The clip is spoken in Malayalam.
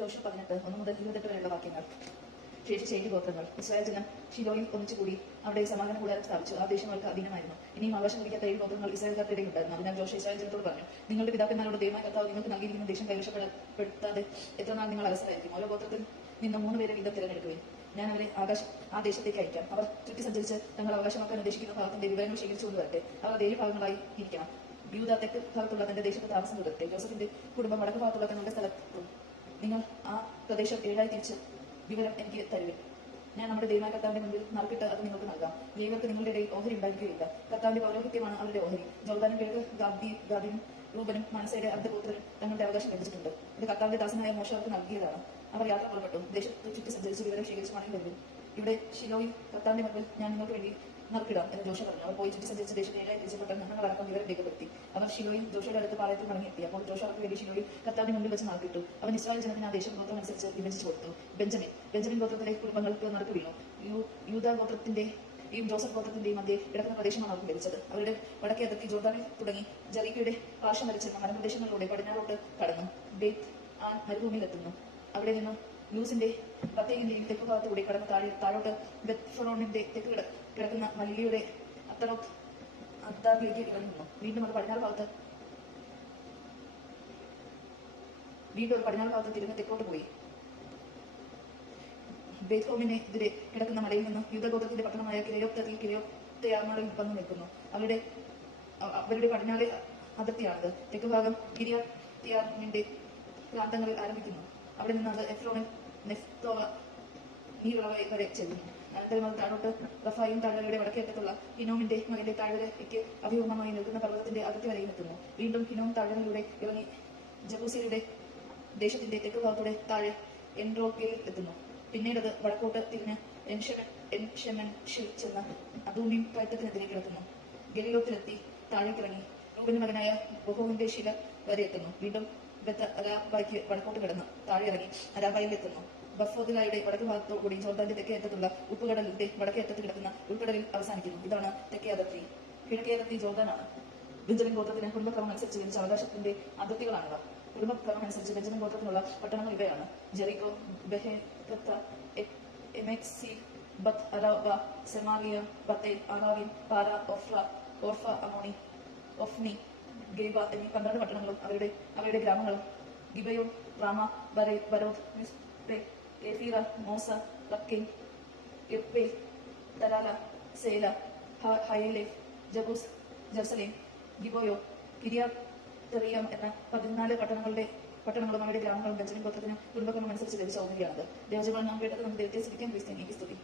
ജോഷു 18:1 മുതൽ 28 വരെയുള്ള വാക്യങ്ങൾ. ശേഷിച്ച 7 ഗോത്രങ്ങൾ ഇസ്രായേൽ ജനം ഷിലോയിൽ ഒന്നിച്ചുകൂടി അവിടെ സമാധാന കൂടാരം സ്ഥാപിച്ചു. ആ ദേശം അവർക്ക് അധീനമായിരുന്നു. ഇനിയും അവകാശം ലഭിക്കാത്ത 7 ഗോത്രങ്ങൾ ഇസ്രായേൽക്കാരുടെ ഇടയിലുണ്ടായിരുന്നു. അതിനാൽ ജോഷു ഇസ്രായേൽ ജനത്തോട് പറഞ്ഞു, നിങ്ങളുടെ പിതാക്കന്മാരോട് ദൈവമായ കർത്താവ് നിങ്ങൾക്ക് നൽകിയിരിക്കുന്ന ദേശം കൈവശപ്പെടുത്താതെ എത്ര നാൾ നിങ്ങൾ അലസരായിരിക്കും? ഓരോ ഗോത്രത്തിൽ നിന്ന് 3 പേരെ വീതം തിരഞ്ഞെടുക്കുകയും ഞാൻ അവരെ ആ ദേശത്തേക്ക് അയക്കാം. അവർ ചുറ്റി സഞ്ചരിച്ച് തങ്ങൾ അവകാശമാക്കാൻ ഉദ്ദേശിക്കുന്ന ഭാഗത്തിന്റെ വിവരങ്ങൾ ശേഖരിച്ചുകൊണ്ട് വരട്ടെ. അവർ അത് 7 ഭാഗങ്ങളായി ഇരിക്കണം. യൂദ തെക്ക് ഭാഗത്തുള്ള തന്റെ ദേശത്ത് താമസം തുടരട്ടെ. ജോസഫിന്റെ കുടുംബം വടക്ക് ഭാഗത്തുള്ള തങ്ങളുടെ സ്ഥലത്തും. നിങ്ങൾ ആ പ്രദേശം 7ആയി തിരിച്ച് വിവരം എനിക്ക് തരുവിൻ. ഞാൻ നമ്മുടെ ദൈവമായ കർത്താവിന്റെ മുമ്പിൽ നറുക്കിട്ട് അത് നിങ്ങൾക്ക് നൽകാം. ലേവ്യർക്ക് നിങ്ങളുടെ ഇടയിൽ ഓഹരി ഉണ്ടായിരിക്കുകയില്ല. കർത്താവിന്റെ പൗരോഹിത്യമാണ് അവരുടെ ഓഹരി. ജോർദാനും കിഴക്ക് ഗാദിയും രൂപനും മനസ്സയുടെ അർദ്ധഗോത്രരും തങ്ങളുടെ അവകാശം ലഭിച്ചിട്ടുണ്ട്. ഇത് കർത്താവിന്റെ ദാസനായ മോശ അവർക്ക് നൽകിയതാണ്. അവർ യാത്ര പുറപ്പെട്ടു. ദേശത്ത് ചുറ്റി സഞ്ചരിച്ച് വിവരം ശേഖരിച്ച് മടങ്ങി വരുവിൻ. ഇവിടെ ഷിലോയിൽ കർത്താവിന്റെ മുമ്പിൽ ഞാൻ നിങ്ങൾക്ക് വേണ്ടി നറുക്കിടാം എന്ന് ജോഷ പറഞ്ഞു. അവർ പോയി ചുറ്റി സഞ്ചരിച്ച ദേശത്തെ 7ആയി തിരിച്ചപ്പെട്ട ഞങ്ങളടക്കം വിവരം രേഖപ്പെടുത്തി. അവർ ഷിലോയിൽ ജോഷയുടെ അടുത്ത് പാളയത്തിൽ മടങ്ങിയെത്തി. അപ്പോൾ ജോഷ അവർക്ക് വേണ്ടി ഷിലോയിൽ കർത്താവിന്റെ മുമ്പിൽ വെച്ച് നറുക്കിട്ടു. അവൻ ഇസ്രായേൽ ജനത്തിന് ആ ദേശം ഗോത്രം അനുസരിച്ച് വിഭജിച്ചു കൊടുത്തു. ബെഞ്ചമിൻ ഗോത്രത്തിലെ കുടുംബങ്ങൾക്ക് നറുക്ക് വീണു. യൂദാ ഗോത്രത്തിന്റെയും ജോസഫ് ഗോത്രത്തിന്റെയും മധ്യേ കിടക്കുന്ന പ്രദേശമാണ് അവർക്ക് ലഭിച്ചത്. അവരുടെ വടക്കേ അതിർത്തി ജോർദാനിൽ തുടങ്ങി ജെറീക്കോയുടെ പാർശ്വം വരച്ചിരുന്ന മലപ്രദേശങ്ങളിലൂടെ പടിഞ്ഞാറോട്ട് കടന്നു ബേത്ത് ആൻ മരുഭൂമിയിലെത്തുന്നു. അവിടെ നിന്ന് ലൂസിന്റെ ബത്തേലിന്റെയും തെക്ക് ഭാഗത്തുകൂടി കടന്ന് താഴോട്ട് ബെത്ത്ഫറോണിന്റെ തെക്ക് കിടക്കുന്ന മലിയുടെ അത്താബിലേക്ക് ഇറങ്ങുന്നു. വീണ്ടും ഒരു പടിഞ്ഞാറ് ഭാഗത്ത് തിരിഞ്ഞ് തെക്കോട്ട് പോയി ബേത്ത്ഹോമിനെ എതിരെ കിടക്കുന്ന മലയിൽ നിന്ന് യൂദഗോത്രത്തിന്റെ പട്ടണമായ കിരയോത്തയാറിൽ വന്നു നിൽക്കുന്നു. അവരുടെ പടിഞ്ഞാറെ അതിർത്തിയാണത്. തെക്ക് ഭാഗം കിരിയാത്തിയാറിന്റെ പ്രാന്തങ്ങളിൽ ആരംഭിക്കുന്നു. അവിടെ നിന്ന് അത് എഫ്രോണിൽ നെഫ്തോവ നീരുളവ വരെ ചെല്ലുന്നു. അനന്തരം അത് താഴോട്ട് റഫായും താഴ്വരയുടെ വടക്കേറ്റത്തുള്ള ഹിനോമിന്റെ മകന്റെ താഴ്വരയ്ക്ക് അഭിമുഖമായി നിൽക്കുന്ന പർവ്വതത്തിന്റെ അതിർത്തി വരെയും എത്തുന്നു. വീണ്ടും ഹിനോം താഴ്വരയിലൂടെ ഇറങ്ങി ജബൂസിയുടെ ദേശത്തിന്റെ തെക്ക് ഭാഗത്തൂടെ താഴെ എൻറോഗയിൽ എത്തുന്നു. പിന്നീട് അത് വടക്കോട്ട് തിരിഞ്ഞ് എൻഷെമൻഷിൽ ചെന്ന് അദൂമീം കയറ്റത്തിനെതിരെ കിടക്കുന്നു. ഗലീലോത്തിലെത്തി താഴേക്കിറങ്ങി റൂബന്റെ മകനായ ബൊഹോവിന്റെ ശില വരെ എത്തുന്നു. വീണ്ടും ബെത്ത് അരാബായ്ക്ക് വടക്കോട്ട് കിടന്ന് താഴെ ഇറങ്ങി അരാബായിൽ എത്തുന്നു. ബഫോദിലായുടെ വടക്ക് ഭാഗത്തോടുകൂടി ജോർദാന്റെ തെക്കേ അറ്റത്തുള്ള ഉപ്പുകടലിന്റെ വടക്കേ അറ്റത്ത് കിടക്കുന്ന ഉൾക്കടലിൽ അവസാനിക്കുന്നു. ഇതാണ് തെക്കേ അതിർത്തി. കിഴക്കേ അതിർത്തി ജോർദാനാണ്. ബെഞ്ചമിൻ ഗോത്രത്തിന് കുടുംബക്രമം അനുസരിച്ച് ജനിച്ച അവകാശത്തിന്റെ അതിർത്തികളാണിവ. കുടുംബക്രമം അനുസരിച്ച് ബെഞ്ചമിൻ ഗോത്രത്തിനുള്ള പട്ടണങ്ങൾ ഇവയാണ്: ജെറിക്കോ, ബെഹെത്ത, എമെക്സി, ബത്ത് അരാബ, സെമാരിയ, ബത്തേൽ, ആറാവിൻ, പാര, ഓർഫ, അമോണി, ഒഫ്നി, ഗേബ എന്നീ 12 പട്ടണങ്ങളും അവയുടെ ഗ്രാമങ്ങളും. ഗിബയോൻ, റാമ, ബരോദ്, മിസ്പെ, കെഫീറ, മോസ, ലക്കൈൻ, എപ്പേൽ, തലാല, സേല, ഹയേലേഫ്, ജബൂസ്, ജെറുസലേം, ഗിബോയോ, കിരിയാത്തെറിയാം എന്ന 14 പട്ടണങ്ങളും അവരുടെ ഗ്രാമങ്ങളും ബെഞ്ചമിൻ ഗോത്രത്തിന് കുടുംബക്രമം അനുസരിച്ച് ലഭിച്ച ഓഹരിയാണത്. ദേവജകൾ നാം കേട്ടത് നമുക്ക് ദൈവത്തെ സ്തുതിക്കാൻ ക്രിസ്ത്യൻ സ്തുതി.